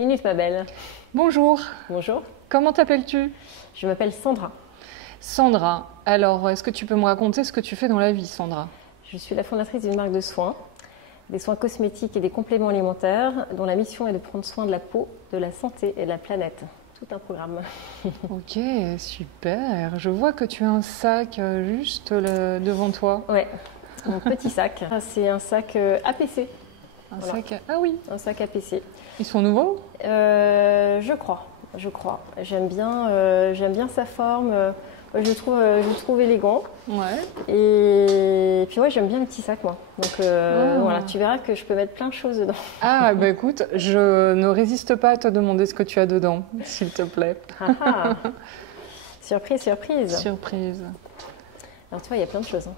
Minute ma belle. Bonjour, Bonjour, comment t'appelles-tu? je m'appelle Sandra. Sandra. Alors, est-ce que tu peux me raconter ce que tu fais dans la vie, Sandra? Je suis la fondatrice d'une marque de soins, des soins cosmétiques et des compléments alimentaires dont la mission est de prendre soin de la peau, de la santé et de la planète. Tout un programme. Ok, super. Je vois que tu as un sac juste devant toi. Ouais, mon petit sac. C'est un sac APC. Un Voilà. sac. Ah oui, Un sac APC. ils sont nouveaux? Je crois. J'aime bien sa forme. Je le trouve élégant. Ouais. Et puis ouais, j'aime bien les petits sacs moi. Donc voilà, tu verras que je peux mettre plein de choses dedans. Ah, bah écoute, je ne résiste pas à te demander ce que tu as dedans, s'il te plaît. Ah, ah. Surprise. Surprise. Alors tu vois, il y a plein de choses.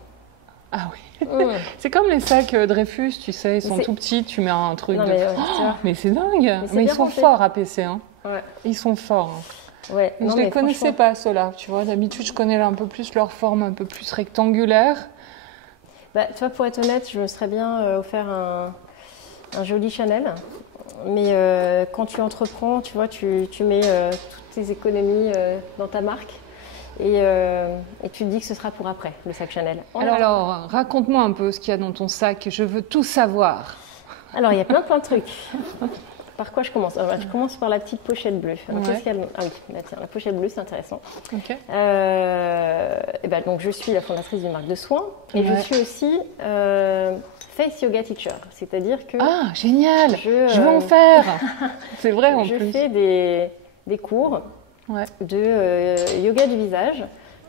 Ah oui. Mmh. C'est comme les sacs Dreyfus, tu sais, ils sont C'est- tout petits, tu mets un truc Non, de... mais, tu vois. Mais c'est dingue. c'est Mais ils bien sont pensé. forts APC, hein. Ouais. Ils sont forts, hein. Ouais. Je Non, les mais connaissais franchement, pas, ceux-là, tu vois. D'habitude, je connais un peu plus leur forme un peu plus rectangulaire. bah, tu vois, pour être honnête, je me serais bien offert un joli Chanel. Mais quand tu entreprends, tu vois, tu mets toutes tes économies dans ta marque et tu te dis que ce sera pour après, le sac Chanel. Alors, raconte-moi un peu ce qu'il y a dans ton sac. Je veux tout savoir. Alors, il y a plein de trucs. Par quoi je commence? Alors, je commence par la petite pochette bleue. Alors, Ouais. qu'est-ce qu'il y a? Ah oui, là, tiens, la pochette bleue, c'est intéressant. Ok. Et ben, donc, je suis la fondatrice d'une marque de soins et je Ouais. suis aussi Face Yoga Teacher. C'est-à-dire que Ah, génial. Je, Je veux en faire. C'est vrai en je plus. fais des cours Ouais. de yoga du visage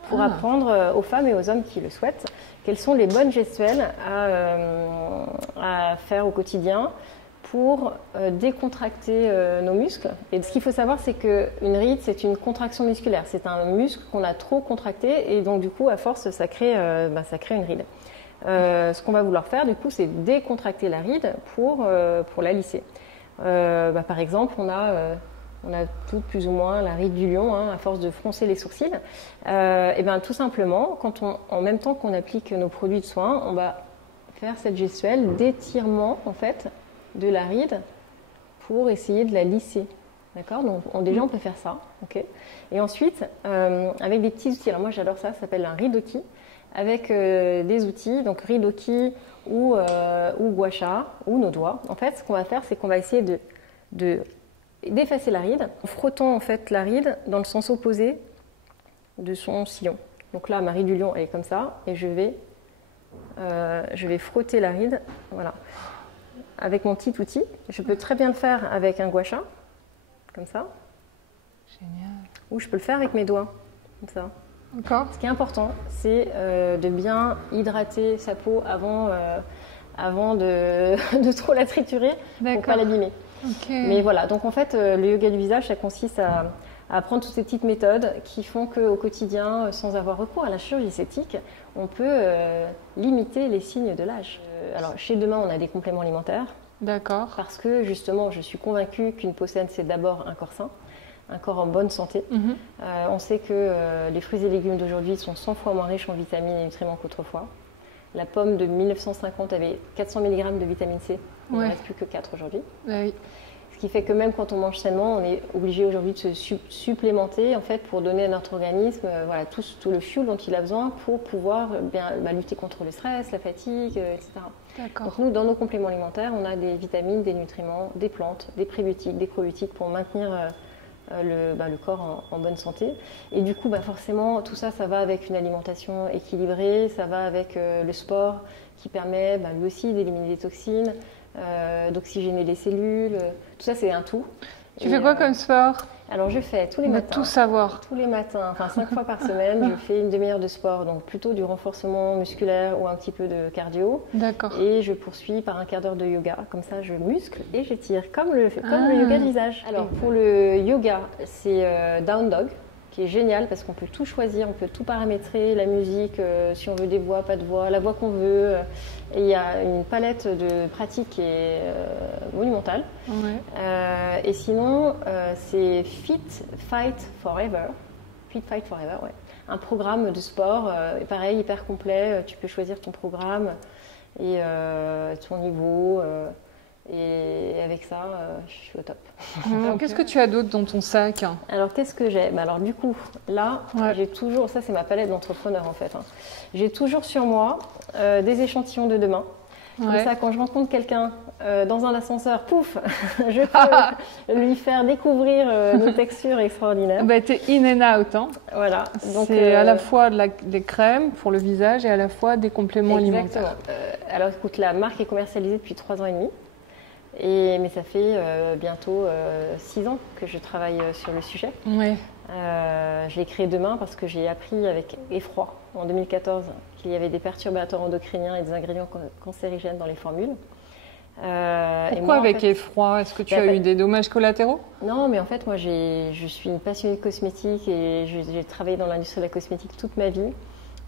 pour Ah. apprendre aux femmes et aux hommes qui le souhaitent quelles sont les bonnes gestuelles à faire au quotidien pour décontracter nos muscles. Et ce qu'il faut savoir, c'est qu'une ride, c'est une contraction musculaire. C'est un muscle qu'on a trop contracté et donc du coup, à force, ça crée une ride. Ce qu'on va vouloir faire, du coup, c'est décontracter la ride pour la lisser. Par exemple, on a tout plus ou moins la ride du lion, hein, à force de froncer les sourcils. Tout simplement, en même temps qu'on applique nos produits de soins, on va faire cette gestuelle d'étirement en fait de la ride pour essayer de la lisser. D'accord? Donc déjà on peut faire ça, ok? Et ensuite avec des petits outils. Alors moi j'adore ça s'appelle un ridoki avec des outils, donc ridoki ou gua sha ou nos doigts. En fait, ce qu'on va faire, c'est qu'on va essayer d'effacer la ride en frottant en fait la ride dans le sens opposé de son sillon. Donc là, ma ride du lion elle est comme ça et je vais frotter la ride, voilà, avec mon petit outil. Je peux très bien le faire avec un gua sha, comme ça, Génial. ou je peux le faire avec mes doigts, comme ça. Encore. Ce qui est important, c'est de bien hydrater sa peau avant de trop la triturer pour ne pas D'accord. l'abîmer. Ok. Mais voilà, donc en fait, le yoga du visage, ça consiste à apprendre toutes ces petites méthodes qui font qu'au quotidien, sans avoir recours à la chirurgie esthétique, on peut limiter les signes de l'âge. Alors, chez Demain, on a des compléments alimentaires D'accord. parce que justement, je suis convaincue qu'une peau saine, c'est d'abord un corps sain, un corps en bonne santé. Mhm. On sait que les fruits et légumes d'aujourd'hui sont 100 fois moins riches en vitamines et nutriments qu'autrefois. La pomme de 1950 avait 400 mg de vitamine C, il Ouais. ne reste plus que 4 aujourd'hui. Oui. Ce qui fait que même quand on mange sainement, on est obligé aujourd'hui de se supplémenter en fait, pour donner à notre organisme voilà, tout le fuel dont il a besoin pour pouvoir lutter contre le stress, la fatigue, etc. D'accord. Donc nous, dans nos compléments alimentaires, on a des vitamines, des nutriments, des plantes, des prébiotiques, des probiotiques pour maintenir le corps en bonne santé. Et du coup, forcément, tout ça, ça va avec une alimentation équilibrée, ça va avec le sport qui permet lui aussi d'éliminer des toxines, d'oxygéner les cellules. Tout ça, c'est un tout. Tu fais quoi comme sport? Alors, je fais tous les On va matins. tout savoir. Tous les matins, enfin 5 fois par semaine, je fais une demi-heure de sport, donc plutôt du renforcement musculaire ou un petit peu de cardio. D'accord. Et je poursuis par un quart d'heure de yoga. Comme ça, je muscle et j'étire, comme le yoga du visage. Alors, pour le yoga, c'est Down Dog, qui est génial parce qu'on peut tout choisir, on peut tout paramétrer, la musique, si on veut des voix, pas de voix, la voix qu'on veut. Et il y a une palette de pratiques qui est monumentale. Ouais. Et sinon, c'est Fit Fight Forever. Fit Fight Forever, ouais. Un programme de sport, pareil, hyper complet. Tu peux choisir ton programme et ton niveau. Et avec ça, je suis au top. Qu'est-ce que tu as d'autre dans ton sac? Alors, qu'est-ce que j'ai? Alors, du coup, là, j'ai toujours... Ça, c'est ma palette d'entrepreneur, en fait. J'ai toujours sur moi des échantillons de demain. Comme ça, quand je rencontre quelqu'un dans un ascenseur, pouf, je peux lui faire découvrir nos textures extraordinaires. T'es in and out. Hein. Voilà. C'est à la fois des crèmes pour le visage et à la fois des compléments alimentaires. Alors, écoute, la marque est commercialisée depuis 3 ans et demi. Mais ça fait bientôt 6 ans que je travaille sur le sujet. Ouais. Je l'ai créé demain parce que j'ai appris avec effroi en 2014 qu'il y avait des perturbateurs endocriniens et des ingrédients cancérigènes dans les formules. Pourquoi avec effroi? Est-ce que tu as eu des dommages collatéraux? Non, mais en fait, moi, je suis une passionnée de cosmétique et j'ai travaillé dans l'industrie de la cosmétique toute ma vie.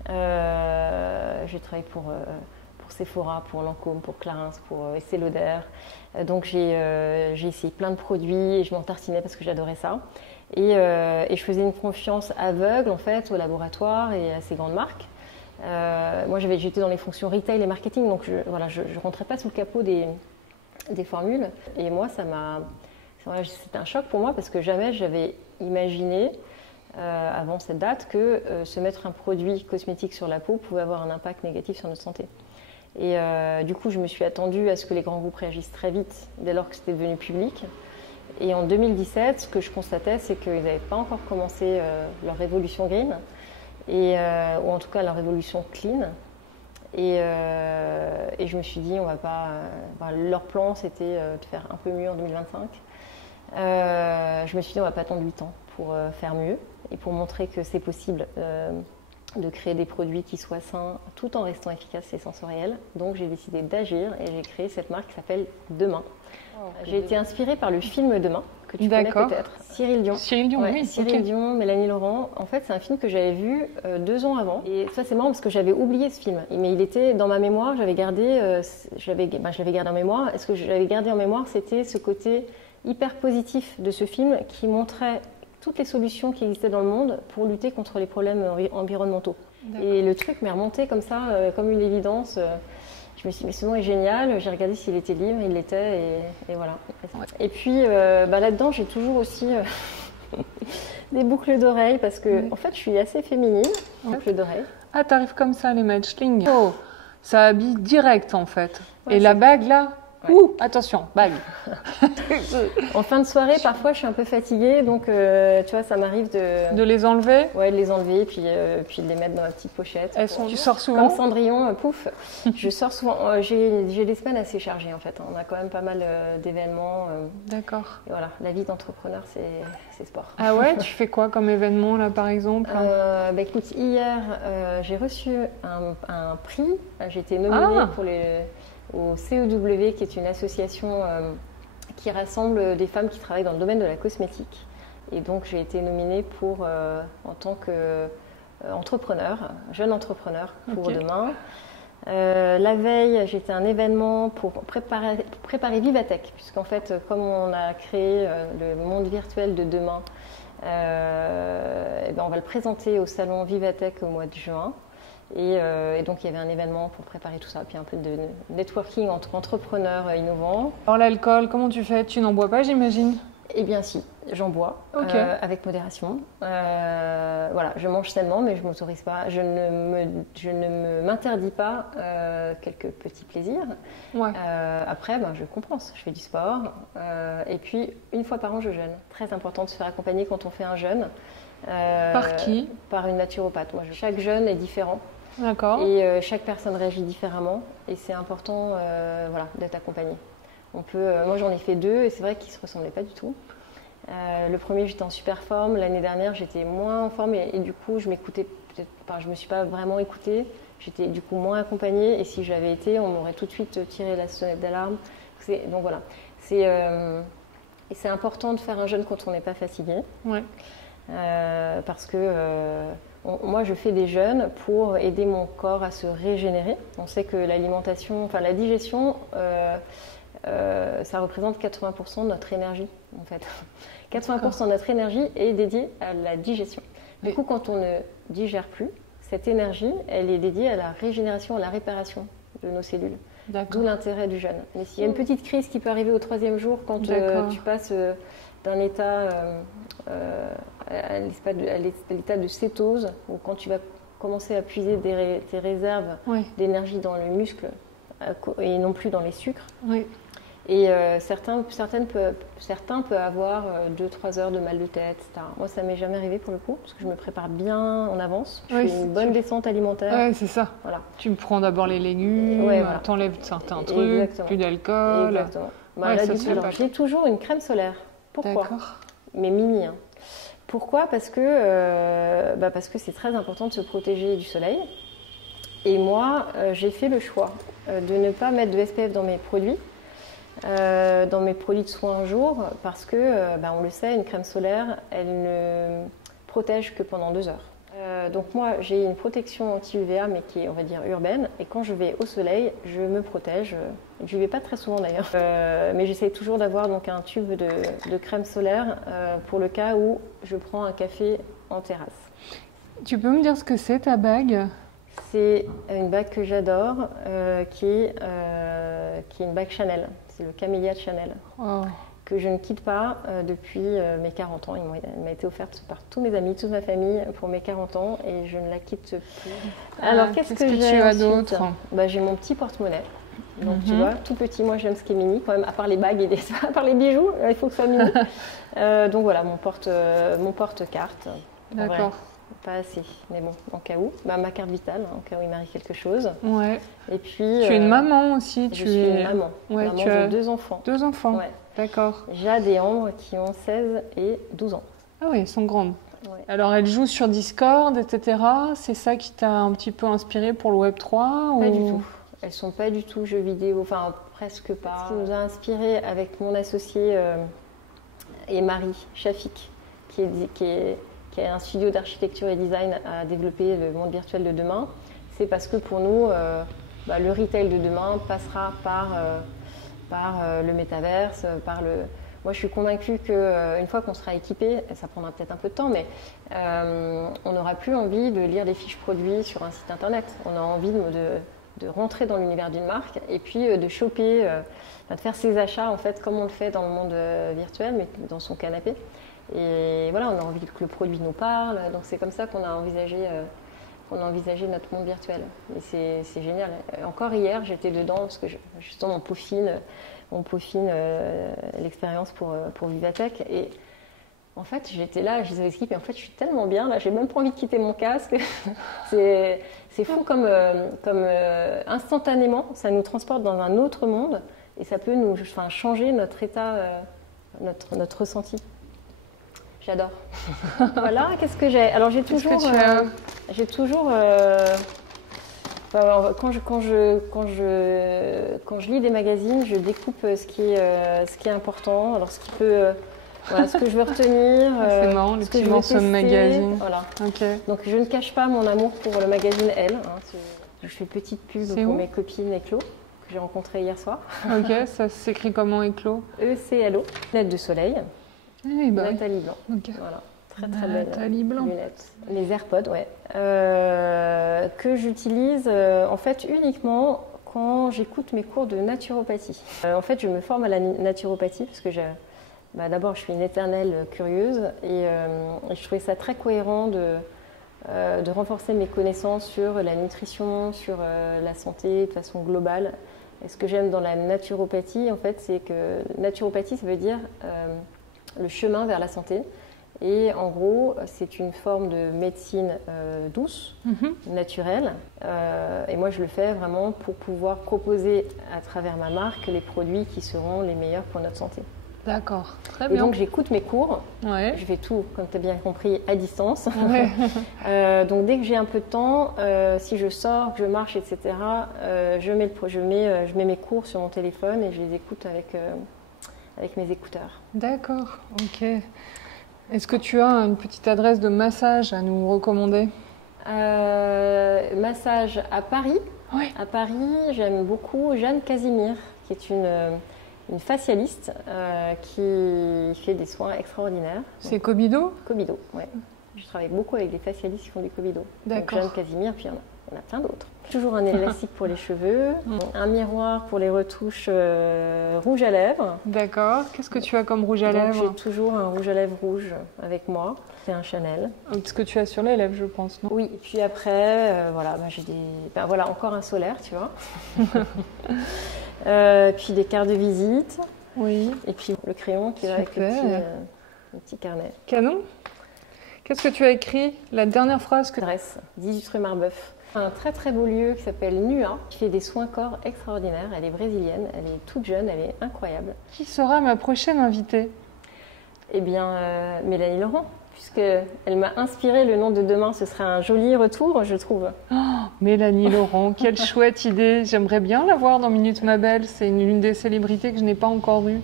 J'ai travaillé pour Sephora, pour Lancôme, pour Clarins, pour Estée Lauder. Donc j'ai essayé plein de produits et je m'en tartinais parce que j'adorais ça. Et je faisais une confiance aveugle en fait au laboratoire et à ces grandes marques. Moi j'étais dans les fonctions retail et marketing, donc je rentrais pas sous le capot des formules. Et moi c'était un choc pour moi parce que jamais j'avais imaginé avant cette date que se mettre un produit cosmétique sur la peau pouvait avoir un impact négatif sur notre santé. Et du coup, je me suis attendue à ce que les grands groupes réagissent très vite dès lors que c'était devenu public. Et en 2017, ce que je constatais, c'est qu'ils n'avaient pas encore commencé leur révolution green, ou en tout cas leur révolution clean. Et je me suis dit, on va pas. Leur plan, c'était de faire un peu mieux en 2025. Je me suis dit, on va pas attendre 8 ans pour faire mieux et pour montrer que c'est possible. De créer des produits qui soient sains tout en restant efficaces et sensoriels. Donc j'ai décidé d'agir et j'ai créé cette marque qui s'appelle Demain. J'ai été inspirée par le film Demain, que tu connais peut-être. Cyril Dion. Cyril Dion, oui. Cyril Dion, Mélanie Laurent. En fait, c'est un film que j'avais vu 2 ans avant. Et ça, c'est marrant parce que j'avais oublié ce film. Mais il était dans ma mémoire, j'avais gardé, je l'avais gardé en mémoire. Et ce que j'avais gardé en mémoire, c'était ce côté hyper positif de ce film qui montrait toutes les solutions qui existaient dans le monde pour lutter contre les problèmes environnementaux. Et le truc m'est remonté comme ça, comme une évidence. Je me suis dit, mais ce nom est génial. J'ai regardé s'il était libre, il l'était, et voilà. Et puis là-dedans, j'ai toujours aussi des boucles d'oreilles parce que, en fait, je suis assez féminine. Boucles d'oreilles. Ah, t'arrives comme ça, les matchlings. Oh, ça habille direct en fait. Et la bague là? Ouh, attention, bague. En fin de soirée, parfois, je suis un peu fatiguée, donc tu vois, ça m'arrive de les enlever. Ouais, de les enlever, puis de les mettre dans ma petite pochette. Tu sors souvent? Comme Cendrillon, pouf. Je sors souvent. J'ai des semaines assez chargées en fait. On a quand même pas mal d'événements. D'accord. Et voilà, la vie d'entrepreneur, c'est sport. Ah ouais, tu fais quoi comme événement là, par exemple? Écoute, hier, j'ai reçu un prix. J'ai été nominée au CEW, qui est une association qui rassemble des femmes qui travaillent dans le domaine de la cosmétique. Et donc j'ai été nominée en tant qu'entrepreneur, jeune entrepreneur pour Demain. La veille, j'étais à un événement pour préparer Vivatech, puisqu'en fait, comme on a créé le monde virtuel de Demain, on va le présenter au salon Vivatech au mois de juin. Et donc il y avait un événement pour préparer tout ça, puis un peu de networking entre entrepreneurs innovants. Alors l'alcool, comment tu fais? Tu n'en bois pas, j'imagine? Eh bien si, j'en bois, avec modération. Voilà, je mange sainement, mais je ne m'autorise pas. Je ne m'interdis pas quelques petits plaisirs. Ouais. Après, je compense, je fais du sport. Et puis, une fois par an, je jeûne. Très important de se faire accompagner quand on fait un jeûne. Par qui? Par une naturopathe. Chaque jeûne est différent. D'accord. Et chaque personne réagit différemment. Et c'est important d'être accompagné. Moi, j'en ai fait 2 et c'est vrai qu'ils ne se ressemblaient pas du tout. Le premier, j'étais en super forme. L'année dernière, j'étais moins en forme et du coup, je m'écoutais je ne me suis pas vraiment écoutée. J'étais du coup moins accompagnée et si j'avais été, on m'aurait tout de suite tiré la sonnette d'alarme. Donc voilà. C'est important de faire un jeûne quand on n'est pas fatigué. Ouais. Parce que moi, je fais des jeûnes pour aider mon corps à se régénérer. On sait que la digestion, ça représente 80% de notre énergie, en fait. 80% de notre énergie est dédiée à la digestion. Du coup, quand on ne digère plus, cette énergie, elle est dédiée à la régénération, à la réparation de nos cellules. D'où l'intérêt du jeûne. Mais s'il y a une petite crise qui peut arriver au 3e jour, quand tu passes d'un état à l'état de cétose, ou quand tu vas commencer à puiser tes réserves d'énergie dans le muscle et non plus dans les sucres. Oui. Et certains peuvent avoir 2-3 heures de mal de tête, etc. Moi, ça m'est jamais arrivé pour le coup, parce que je me prépare bien en avance. Je fais une bonne descente alimentaire. Oui, c'est ça. Voilà. Tu prends d'abord les légumes, t'enlèves certains trucs, exactement. Plus d'alcool. Exactement. J'ai toujours une crème solaire. Pourquoi? D'accord. Mais mini. Pourquoi? Parce que c'est très important de se protéger du soleil. Et moi, j'ai fait le choix de ne pas mettre de SPF dans mes produits. Dans mes produits de soins un jour, parce que, on le sait, une crème solaire, elle ne protège que pendant 2 heures. Donc moi, j'ai une protection anti-UVA, mais qui est, on va dire, urbaine. Et quand je vais au soleil, je me protège. Je n'y vais pas très souvent d'ailleurs. Mais j'essaie toujours d'avoir donc un tube de crème solaire pour le cas où je prends un café en terrasse. Tu peux me dire ce que c'est ta bague ? C'est une bague que j'adore, qui est une bague Chanel. C'est le Camélia de Chanel, que je ne quitte pas depuis mes 40 ans. Elle m'a été offerte par tous mes amis, toute ma famille pour mes 40 ans et je ne la quitte plus. Alors, qu'est-ce que j'ai tu as d'autre? J'ai mon petit porte-monnaie. Donc, tu vois, tout petit, moi j'aime ce qui est mini, quand même, à part les bagues et à part les bijoux, il faut que ce soit mini. Donc voilà, mon porte-carte. D'accord. Pas assez, mais bon, en cas où. Ma carte vitale, en cas où il m'arrive quelque chose. Ouais. Et puis, tu es une maman aussi. Je suis une maman. Ouais, maman de 2 enfants. 2 enfants. Ouais. D'accord. J'ai des Ambres qui ont 16 et 12 ans. Ah oui, elles sont grandes. Ouais. Alors, elles jouent sur Discord, etc. C'est ça qui t'a un petit peu inspiré pour le Web3 Pas du tout. Elles sont pas du tout jeux vidéo, enfin presque pas. Ce qui nous a inspiré avec mon associé et Marie Chafik, qui a un studio d'architecture et design à développer le monde virtuel de demain, c'est parce que pour nous, le retail de demain passera par le métaverse, Moi, je suis convaincue qu'une fois qu'on sera équipé, ça prendra peut-être un peu de temps, mais on n'aura plus envie de lire des fiches produits sur un site internet. On a envie de rentrer dans l'univers d'une marque et puis de choper, de faire ses achats en fait comme on le fait dans le monde virtuel, mais dans son canapé. Et voilà, on a envie que le produit nous parle, donc c'est comme ça qu'on a envisagé notre monde virtuel. Et c'est génial. Encore hier, j'étais dedans parce que justement on peaufine l'expérience pour Vivatech. Et en fait, j'étais là, je disais à l'équipe, et en fait, je suis tellement bien là, j'ai même pas envie de quitter mon casque. c'est fou comme instantanément, ça nous transporte dans un autre monde et ça peut nous changer notre état, notre ressenti. J'adore. Voilà, qu'est-ce que j'ai? Alors j'ai toujours, quand je lis des magazines, je découpe ce qui est important. Alors ce que je veux retenir. C'est marrant, les petits morceaux de magazine. Voilà. Okay. Donc je ne cache pas mon amour pour le magazine Elle. Je fais petite pub pour mes copines Éclos que j'ai rencontrées hier soir. Ok, ça s'écrit comment Éclos? ECLO. Lunettes de soleil. Oui, Nathalie Blanc. Okay. Voilà. Très très belle Blanc. Lunettes. Les AirPods, ouais. Que j'utilise en fait uniquement quand j'écoute mes cours de naturopathie. En fait, je me forme à la naturopathie parce que d'abord, je suis une éternelle curieuse et je trouvais ça très cohérent de renforcer mes connaissances sur la nutrition, sur la santé de façon globale. Et ce que j'aime dans la naturopathie, en fait, c'est que naturopathie, ça veut dire le chemin vers la santé. Et en gros, c'est une forme de médecine douce, naturelle. Et moi, je le fais vraiment pour pouvoir proposer à travers ma marque les produits qui seront les meilleurs pour notre santé. D'accord, très bien. Et donc, j'écoute mes cours. Ouais. Je fais tout, comme tu as bien compris, à distance. Ouais. Donc, dès que j'ai un peu de temps, si je sors, que je marche, etc., je mets mes cours sur mon téléphone et je les écoute avec mes écouteurs. D'accord, ok. Est-ce que tu as une petite adresse de massage à nous recommander? Massage à Paris. Oui. À Paris, j'aime beaucoup Jeanne Casimir, qui est une facialiste qui fait des soins extraordinaires. C'est Cobido? Cobido, oui. Je travaille beaucoup avec des facialistes qui font du Cobido. D'accord. Donc Jeanne Casimir, puis Il y en a plein d'autres. Toujours un élastique pour les cheveux, un miroir pour les retouches rouge à lèvres. D'accord. Qu'est-ce que tu as comme rouge à Donc, lèvres? j'ai toujours un rouge à lèvres rouge avec moi. C'est un Chanel. Ce que tu as sur les lèvres, je pense, non? Oui. Et puis après, voilà, j'ai des... voilà, encore un solaire, tu vois. Puis des cartes de visite. Oui. Et puis le crayon qui va avec le petit carnet. Canon. Qu'est-ce que tu as écrit? La dernière phrase que... Adresse, 18 rue Marbeuf. Un très très beau lieu qui s'appelle Nua, qui fait des soins corps extraordinaires. Elle est brésilienne, elle est toute jeune, elle est incroyable. Qui sera ma prochaine invitée? Eh bien, Mélanie Laurent, puisqu'elle m'a inspiré le nom de demain. Ce serait un joli retour, je trouve. Oh, Mélanie Laurent, quelle chouette idée. J'aimerais bien la voir dans Minute Ma Belle. C'est l'une des célébrités que je n'ai pas encore vue.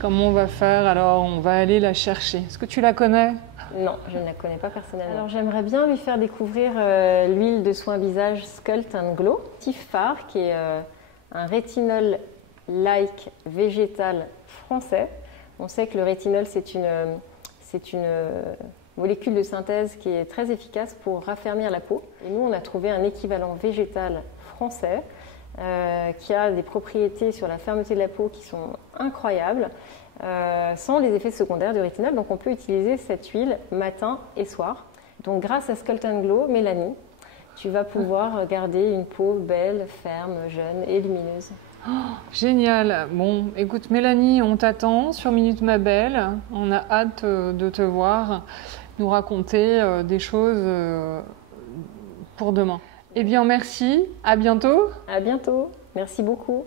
Comment on va faire? Alors, on va aller la chercher. Est-ce que tu la connais? Non, je ne la connais pas personnellement. Alors, j'aimerais bien lui faire découvrir l'huile de soin visage Sculpt and Glow, petit fard qui est un rétinol-like végétal français. On sait que le rétinol, c'est une molécule de synthèse qui est très efficace pour raffermir la peau. Et nous, on a trouvé un équivalent végétal français qui a des propriétés sur la fermeté de la peau qui sont incroyables, sans les effets secondaires du rétinol. Donc on peut utiliser cette huile matin et soir. Donc grâce à Sculpt and Glow, Mélanie, tu vas pouvoir garder une peau belle, ferme, jeune et lumineuse. Oh, génial. Bon, écoute Mélanie, on t'attend sur Minute Ma Belle. On a hâte de te voir nous raconter des choses pour demain. Eh bien, merci. À bientôt. À bientôt. Merci beaucoup.